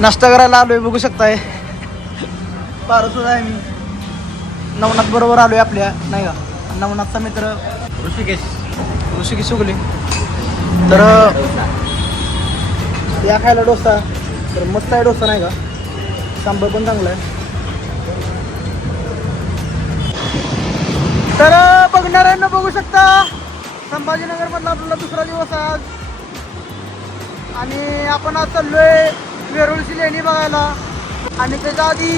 नाश्ता करायला आलोय बघू शकताय. सुद्धा आहे मी. नवनाथ बरोबर आलोय आपल्या नाही का? नवनाथचा मित्र ऋषिकेश. ऋषिकेश शुगले तर या खायला डोसा. तर मस्त आहे डोसा नाही का? सांबर पण चांगला आहे. तर बघणाऱ्यांना बघू शकता संभाजीनगर मधला आपला दुसरा दिवस आज. आणि आपण आज चाललोय वेरुळची लेणी बघायला. आणि त्याच्या आधी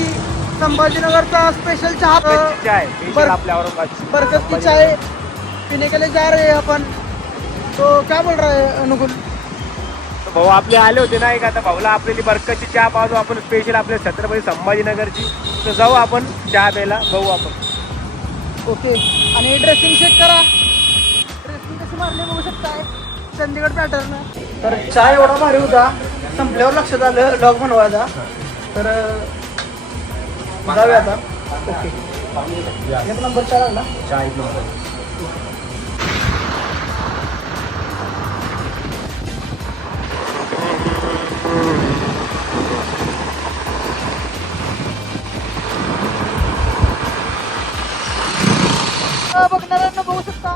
संभाजीनगरचा स्पेशल चहा आपल्या औरंगाबादची. बरकत की चाय पीने के लिए जा रहे हैं अपन तो क्या बोल रहा है अनुकूल? तर भाऊ आपले आले होते ना एक आता भाऊला आपल्याली बरकतची चहा पाहतो. आपण स्पेशल आपल्या छत्रपती संभाजीनगरची. तर जाऊ आपण चहा प्यायला. बघू आपण. ओके. आणि ड्रेसिंग चेक करा. ड्रेसिंग कशी मारली बघू शकताय. चंदीगड पॅटर्न तर चाय एवढा भारी होता. संपल्यावर लक्षात आलं लॉग बनवायचा तर जाऊया आता. ओके. एक नंबर चहा लागला चाय अं, बघणाऱ्यांना बघू शकता.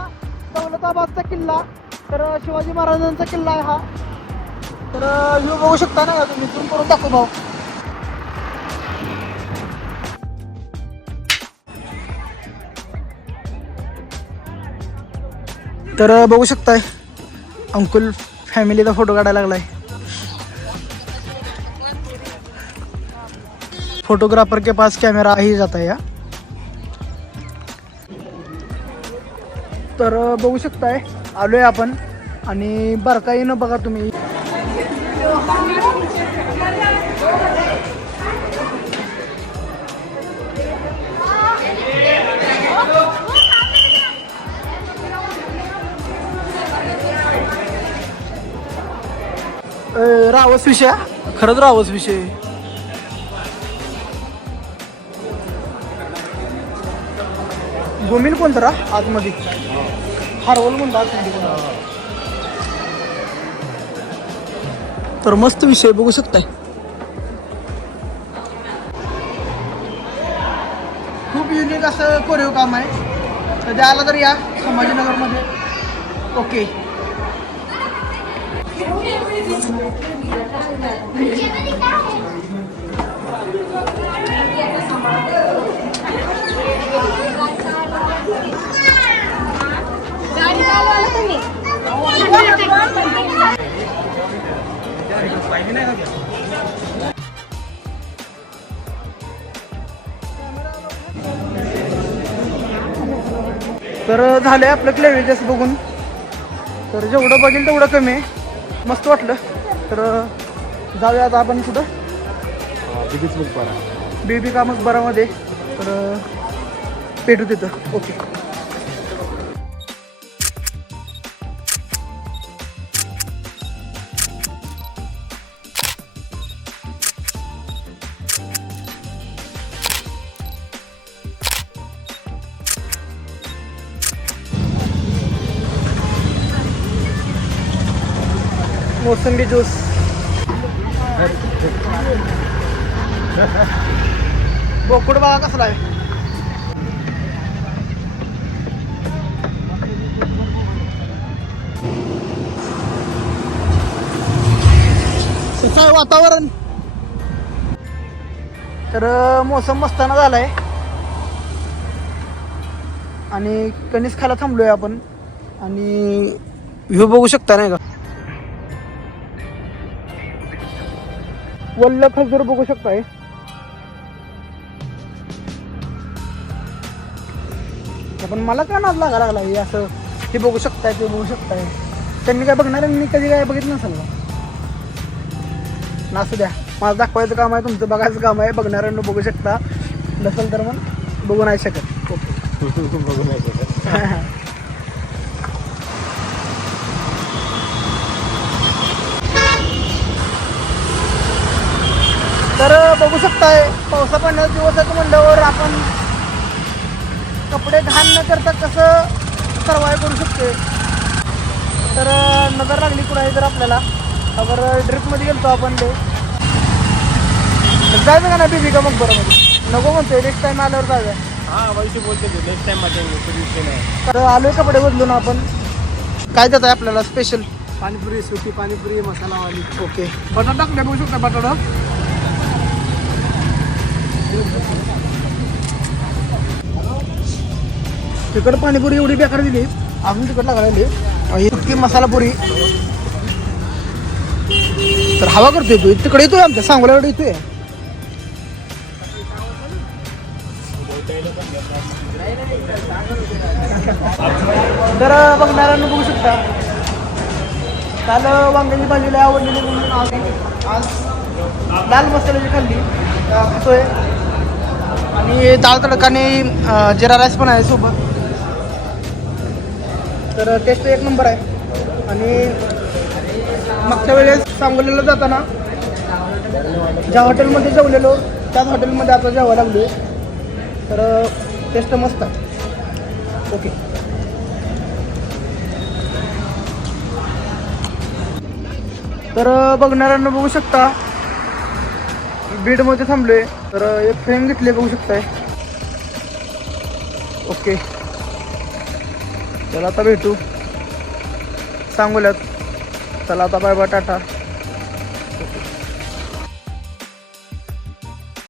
दौलताबादचा किल्ला. तर शिवाजी महाराजांचा किल्ला आहे हा. तर व्ह्यू बघू शकता ना तुम्ही zoom करून दाखव भाऊ. तर अं, बघू शकताय अंकुल फॅमिलीचा फ़ोटो काढायला लागलाय. फोटोग्राफर के पास कैमरा ही जाता या तर अं, बघू शकताय आलोय आपण आणि बारकाईनं बघा तुम्ही. रावस विषय खरंच रावस विषय. गोमिल कोणतं रा? आतमध्ये. हरवल म्हणतो आतमध्ये कोणतं. तर मस्त विषय बघू शकताय. खूप युनिक असं कोरीव काम आहे. कधी आला तर या संभाजीनगरमध्ये. ओके. तर झालं आहे तर झालंय आपलं क्लॅरिटीस बघून. तर जेवढं बघेल तेवढं कमी आहे. मस्त वाटलं. तर जाऊया आता आपण करा बेबी का मकबरामध्ये तर भेटू तिथं. ओके. मोसंबी ज्यूस. बोकुड बघा कसला आहे. कसं आहे वातावरण. तर मोसम मस्ताना झालाय. आणि कणीस खायला थांबलोय आपण. आणि व्ह्यू बघू शकता नाही का? वल्ल खजूर बघू शकताय. पण मला का नाद लागा लागला हे असं? हे बघू शकताय ते बघू शकताय. त्यांनी काय बघणार मी कधी काय बघितलं नसेल ना असू द्या. माझं दाखवायचं काम आहे तुमचं बघायचं काम आहे बघणाऱ्यांना बघू शकता. नसेल तर मग बघू नाही शकत. ओके बघू नाही शकत तर बघू शकताय. पावसा पाण्याचा दिवस आहे म्हणल्यावर आपण कपडे घाण न करता कसं सर्वाय करू शकते तर नजर लागली कुठे तर आपल्याला. अगर ड्रिपमध्ये गेलतो आपण ते जायचं का नाही बीबी का मग बरं नको म्हणतोय नेक्स्ट टाइम आल्यावर जाऊया. हा वैसे बोलते ते नेक्स्ट टाइममध्ये तर आलोय कपडे बदलून आपण. काय देत आहे आपल्याला स्पेशल पाणीपुरी सुकी पाणीपुरी मसालावाली ओके बटाटा टाकले बघू शकता बटाटा? तिकड पाणीपुरी एवढी बेकार दिली. अजून तिकट लागायली इतकी मसाला पुरी. तर हवा करतोय तू. तिकडे येतोय आमच्या. सांगोल्याकडे येतोय. तर बघणाऱ्यांना बघू शकता. काल वांग्याची भाजी लय आवडलेली म्हणून आज लाल मसाल्याची खाल्ली. खातोय. आणि दाल तडकाने आणि जिरा राईस पण आहे सोबत. तर टेस्ट एक नंबर आहे. आणि मागच्या वेळेस सांगोलीला जाताना ज्या हॉटेलमध्ये जेवलेलो त्याच हॉटेलमध्ये आता जेवायला लागलो तर टेस्ट मस्त आहे. ओके तर बघणाऱ्यांना बघू शकता. बीडमध्ये थांबलोय. तर एक फ्रेम घेतली बघू शकताय. ओके. चला आता भेटू. सांगूल्यात. चला आता बाय बाय टाटा.